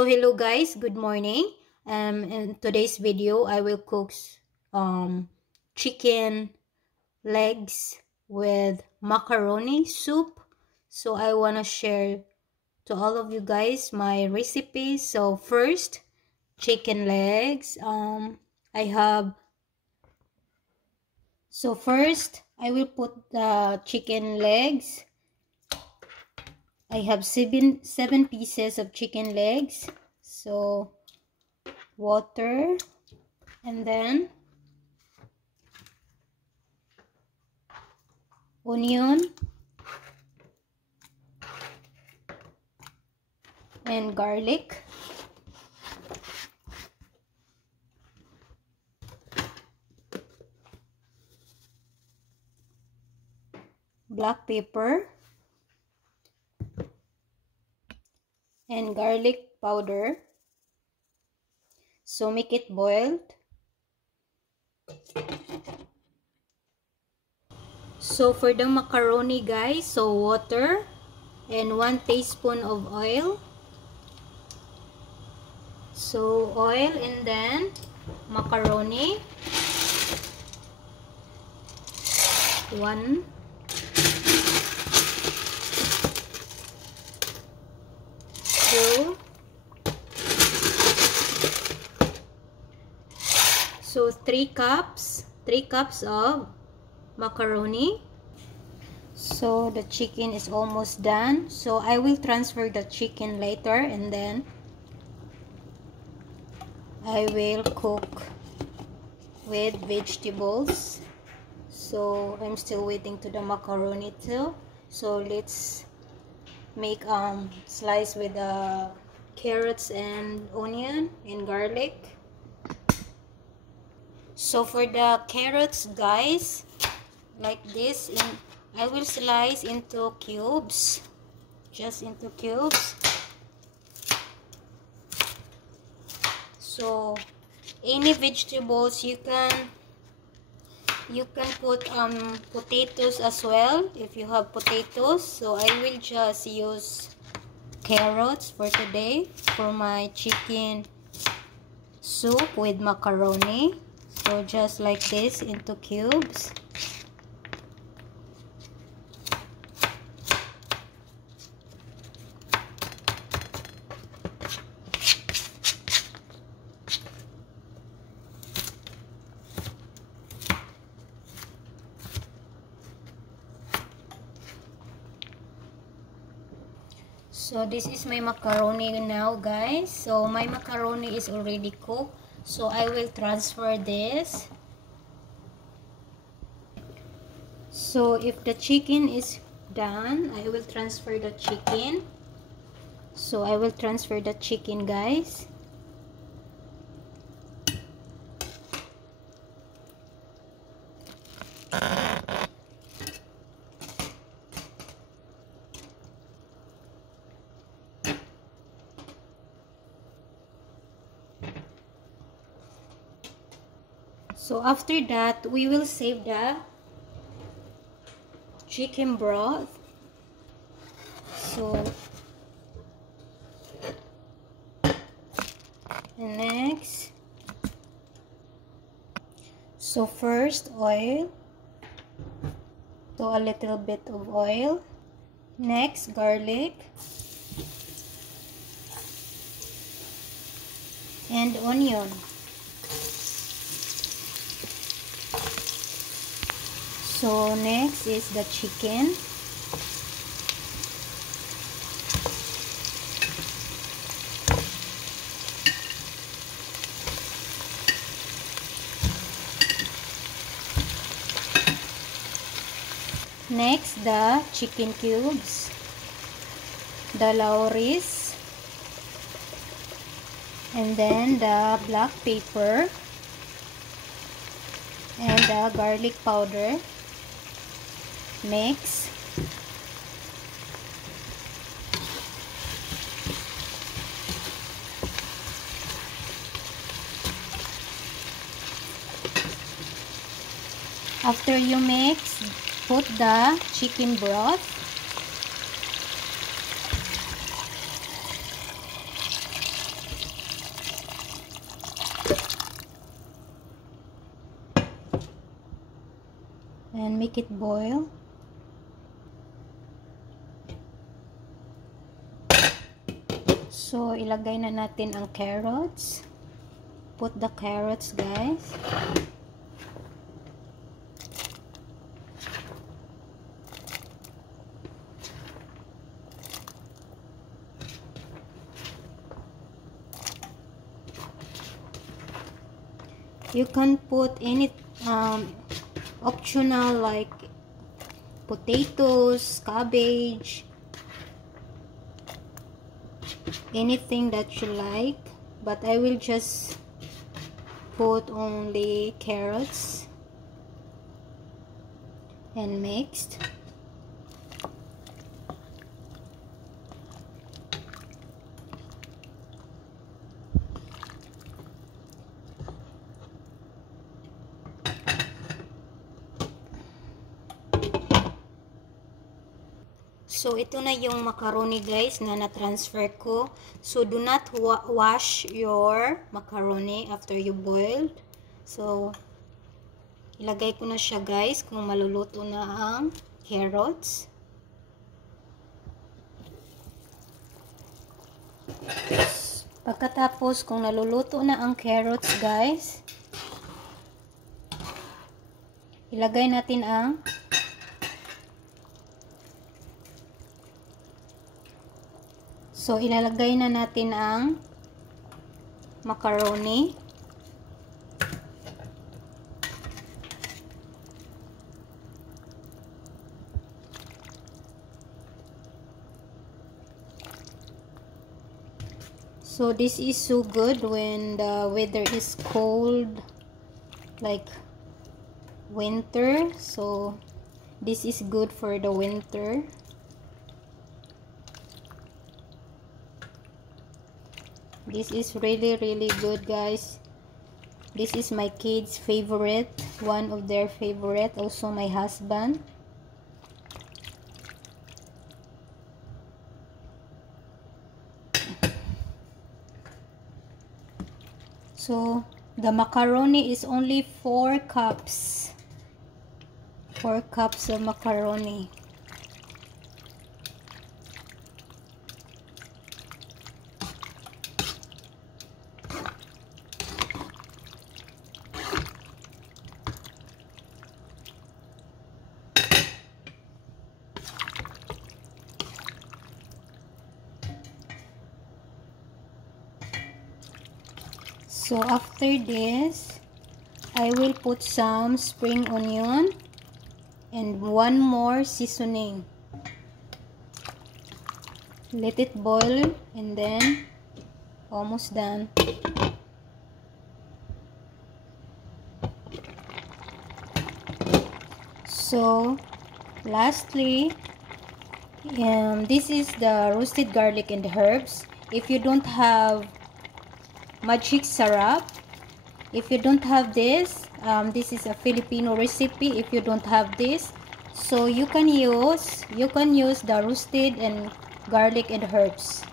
So hello guys, good morning. In today's video, I will cook chicken legs with macaroni soup. So I wanna share to all of you guys my recipe. So first, chicken legs. I have. So first, I will put the chicken legs. I have seven pieces of chicken legs. So water, and then onion and garlic, black pepper and garlic powder. So make it boiled. So for the macaroni guys, so water and 1 teaspoon of oil. So oil and then macaroni, 1, two, so 3 cups of macaroni. So the chicken is almost done, so I will transfer the chicken later and then I will cook with vegetables. So I'm still waiting to the macaroni too. So let's make slice with carrots and onion and garlic. So for the carrots guys, like this, I will slice into cubes, just into cubes. So any vegetables you can put potatoes as well if you have potatoes. So I will just use carrots for today for my chicken soup with macaroni. So just like this into cubes. So this is my macaroni now guys. So my macaroni is already cooked. So I will transfer this. So if the chicken is done, I will transfer the chicken. So I will transfer the chicken guys. So after that, we will save the chicken broth. So next, so first oil, so a little bit of oil. Next, garlic and onion. So next is the chicken. Next, the chicken cubes, the lauris, and then the black pepper and the garlic powder. Mix. After you mix, put the chicken broth. make it boil. So, ilagay na natin ang carrots. Put the carrots, guys. You can put any optional like potatoes, cabbage, anything that you like, but I will just put only carrots and mixed. So, ito na yung macaroni, guys, na na-transfer ko. So, do not wash your macaroni after you boiled. So, ilagay ko na siya, guys, kung maluluto na ang carrots. Pagkatapos, kung naluluto na ang carrots, guys, ilagay natin ang So, ilalagay na natin ang macaroni. So, this is so good when the weather is cold, like winter. So, this is good for the winter. This is really good, guys. This is my kids' favorite, one of their favorite, also my husband. So the macaroni is only 4 cups. 4 cups of macaroni. So after this, I will put some spring onion and one more seasoning. Let it boil and then almost done. So lastly, this is the roasted garlic and herbs. If you don't have magic sarap, if you don't have this, this is a Filipino recipe. If you don't have this, so you can use the roasted and garlic and herbs.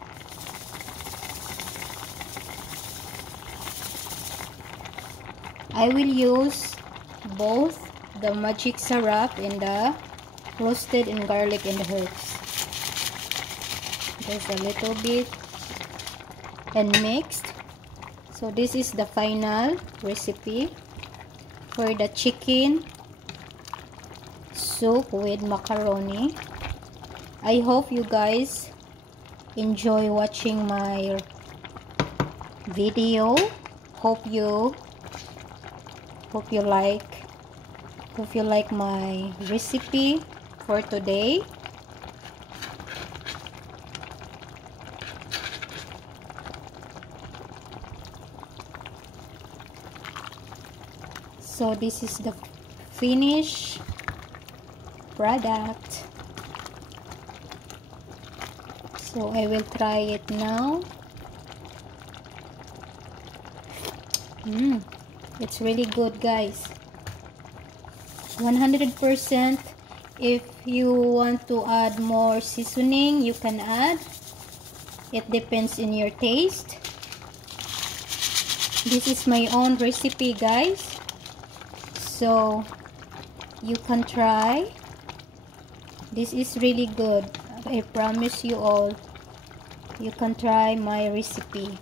I will use both the magic sarap and the roasted and garlic and herbs. Just a little bit and mixed. So this is the final recipe for the chicken soup with macaroni. I hope you guys enjoy watching my video. Hope you like my recipe for today. So this is the finished product. So I will try it now. It's really good, guys. 100%. If you want to add more seasoning, you can add. It depends on your taste. This is my own recipe, guys. So You can try. This is really good. I promise you all. You can try my recipe.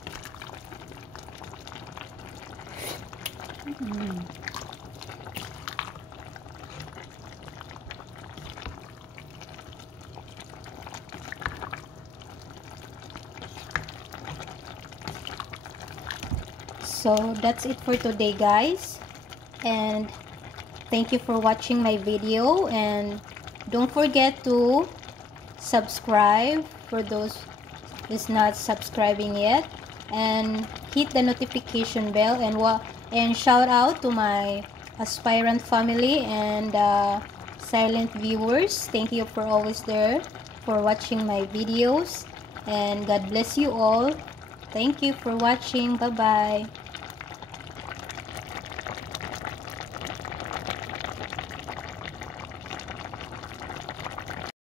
So that's it for today, guys, and thank you for watching my video, and don't forget to subscribe for those who's not subscribing yet, and hit the notification bell, and shout out to my aspirant family and silent viewers. Thank you for always there for watching my videos, and God bless you all. Thank you for watching. Bye bye.